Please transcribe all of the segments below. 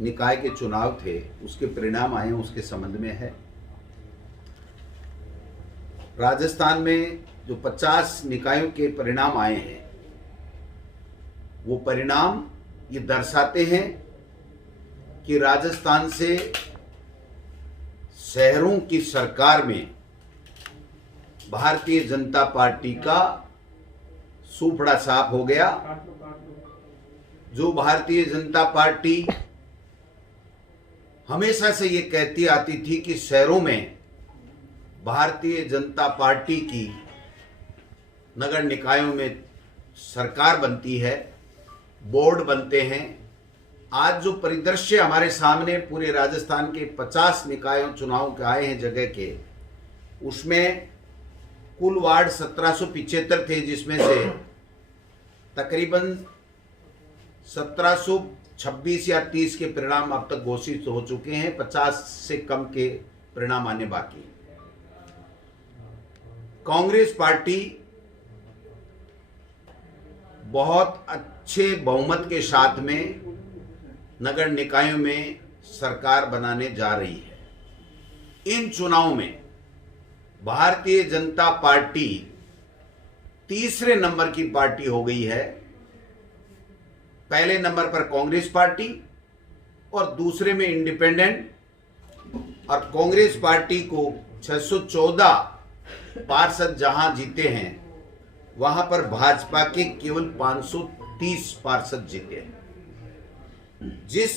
निकाय के चुनाव थे उसके परिणाम आए उसके संबंध में है। राजस्थान में जो 50 निकायों के परिणाम आए हैं वो परिणाम ये दर्शाते हैं कि राजस्थान से शहरों की सरकार में भारतीय जनता पार्टी का सूपड़ा साफ हो गया। जो भारतीय जनता पार्टी हमेशा से ये कहती आती थी कि शहरों में भारतीय जनता पार्टी की नगर निकायों में सरकार बनती है, बोर्ड बनते हैं। आज जो परिदृश्य हमारे सामने पूरे राजस्थान के 50 निकायों चुनाव के आए हैं जगह के, उसमें कुल वार्ड 1775 थे, जिसमें से तकरीबन 1726 या 30 के परिणाम अब तक घोषित हो चुके हैं। 50 से कम के परिणाम आने बाकी। कांग्रेस पार्टी बहुत अच्छे बहुमत के साथ में नगर निकायों में सरकार बनाने जा रही है। इन चुनावों में भारतीय जनता पार्टी तीसरे नंबर की पार्टी हो गई है। पहले नंबर पर कांग्रेस पार्टी और दूसरे में इंडिपेंडेंट, और कांग्रेस पार्टी को 614 पार्षद जहां जीते हैं वहां पर भाजपा के केवल 530 पार्षद जीते हैं। जिस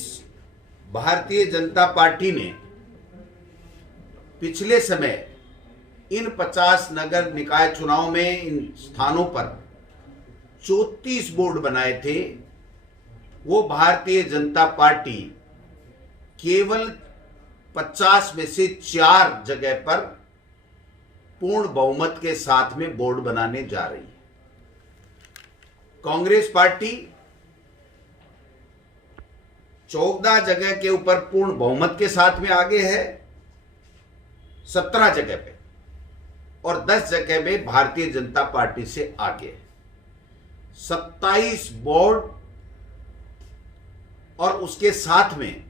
भारतीय जनता पार्टी ने पिछले समय इन 50 नगर निकाय चुनाव में इन स्थानों पर 34 बोर्ड बनाए थे, वो भारतीय जनता पार्टी केवल 50 में से 4 जगह पर पूर्ण बहुमत के साथ में बोर्ड बनाने जा रही है। कांग्रेस पार्टी 14 जगह के ऊपर पूर्ण बहुमत के साथ में आगे है, 17 जगह पे, और 10 जगह में भारतीय जनता पार्टी से आगे है। 27 बोर्ड और उसके साथ में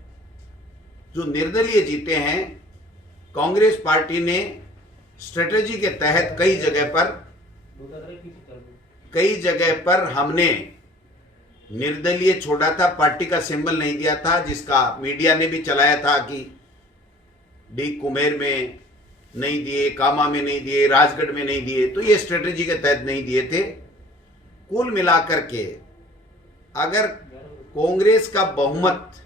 जो निर्दलीय जीते हैं, कांग्रेस पार्टी ने स्ट्रेटेजी के तहत कई जगह पर हमने निर्दलीय छोड़ा था, पार्टी का सिंबल नहीं दिया था, जिसका मीडिया ने भी चलाया था कि डी कुमेर में नहीं दिए, कामा में नहीं दिए, राजगढ़ में नहीं दिए। तो ये स्ट्रेटेजी के तहत नहीं दिए थे। कुल मिलाकर के अगर कांग्रेस का बहुमत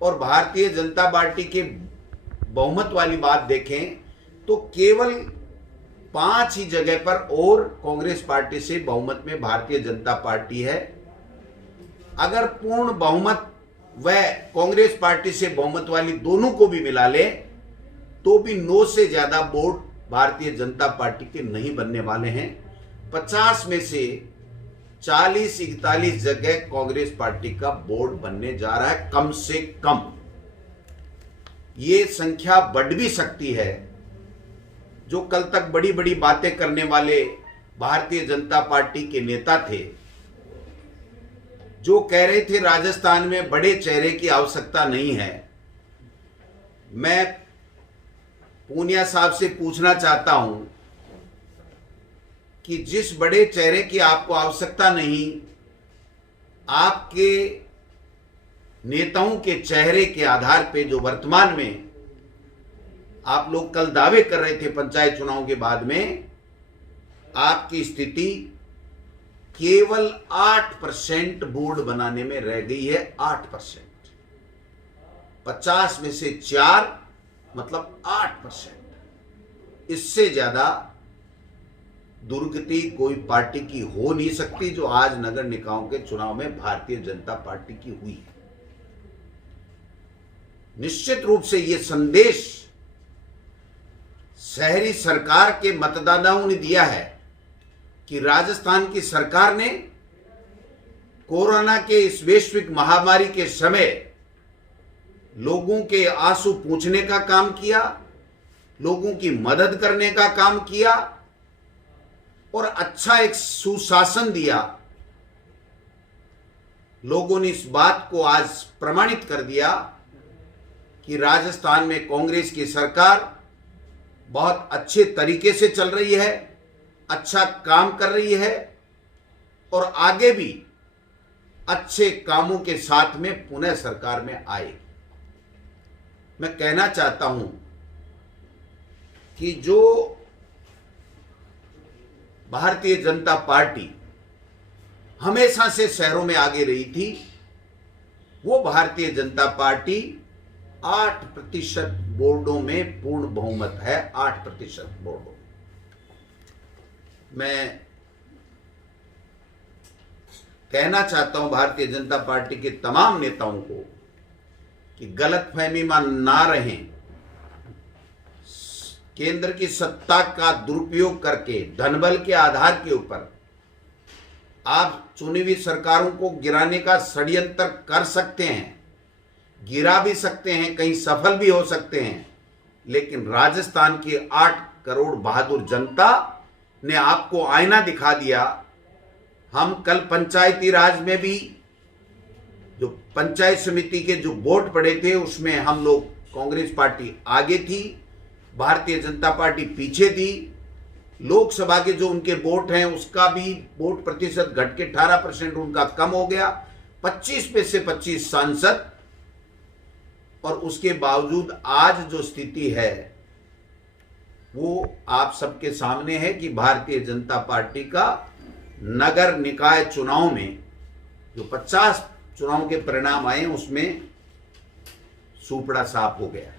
और भारतीय जनता पार्टी के बहुमत वाली बात देखें तो केवल 5 ही जगह पर और कांग्रेस पार्टी से बहुमत में भारतीय जनता पार्टी है। अगर पूर्ण बहुमत व कांग्रेस पार्टी से बहुमत वाली दोनों को भी मिला ले तो भी 9 से ज्यादा बोर्ड भारतीय जनता पार्टी के नहीं बनने वाले हैं। 50 में से 40-41 जगह कांग्रेस पार्टी का बोर्ड बनने जा रहा है, कम से कम। ये संख्या बढ़ भी सकती है। जो कल तक बड़ी बड़ी बातें करने वाले भारतीय जनता पार्टी के नेता थे, जो कह रहे थे राजस्थान में बड़े चेहरे की आवश्यकता नहीं है, मैं पूनिया साहब से पूछना चाहता हूं कि जिस बड़े चेहरे की आपको आवश्यकता नहीं, आपके नेताओं के चेहरे के आधार पे जो वर्तमान में आप लोग कल दावे कर रहे थे पंचायत चुनाव के बाद में, आपकी स्थिति केवल 8% बोर्ड बनाने में रह गई है। 8%, 50 में से 4 मतलब 8%। इससे ज्यादा दुर्गति कोई पार्टी की हो नहीं सकती जो आज नगर निकायों के चुनाव में भारतीय जनता पार्टी की हुई है। निश्चित रूप से यह संदेश शहरी सरकार के मतदाताओं ने दिया है कि राजस्थान की सरकार ने कोरोना के इस वैश्विक महामारी के समय लोगों के आंसू पूंछने का काम किया, लोगों की मदद करने का काम किया और अच्छा एक सुशासन दिया। लोगों ने इस बात को आज प्रमाणित कर दिया कि राजस्थान में कांग्रेस की सरकार बहुत अच्छे तरीके से चल रही है, अच्छा काम कर रही है और आगे भी अच्छे कामों के साथ में पुनः सरकार में आएगी। मैं कहना चाहता हूं कि जो भारतीय जनता पार्टी हमेशा से शहरों में आगे रही थी, वो भारतीय जनता पार्टी 8% बोर्डों में पूर्ण बहुमत है। 8% बोर्डों। मैं कहना चाहता हूं भारतीय जनता पार्टी के तमाम नेताओं को कि गलतफहमी में ना रहें। केंद्र की सत्ता का दुरुपयोग करके धनबल के आधार के ऊपर आप चुनी हुई सरकारों को गिराने का षड्यंत्र कर सकते हैं, गिरा भी सकते हैं, कहीं सफल भी हो सकते हैं, लेकिन राजस्थान की 8 करोड़ बहादुर जनता ने आपको आईना दिखा दिया। हम कल पंचायती राज में भी जो पंचायत समिति के जो वोट पड़े थे उसमें हम लोग कांग्रेस पार्टी आगे थी, भारतीय जनता पार्टी पीछे थी। लोकसभा के जो उनके वोट हैं उसका भी वोट प्रतिशत घट के 18% उनका कम हो गया, 25 में से 25 सांसद। और उसके बावजूद आज जो स्थिति है वो आप सबके सामने है कि भारतीय जनता पार्टी का नगर निकाय चुनाव में जो 50 चुनाव के परिणाम आए उसमें सूपड़ा साफ हो गया।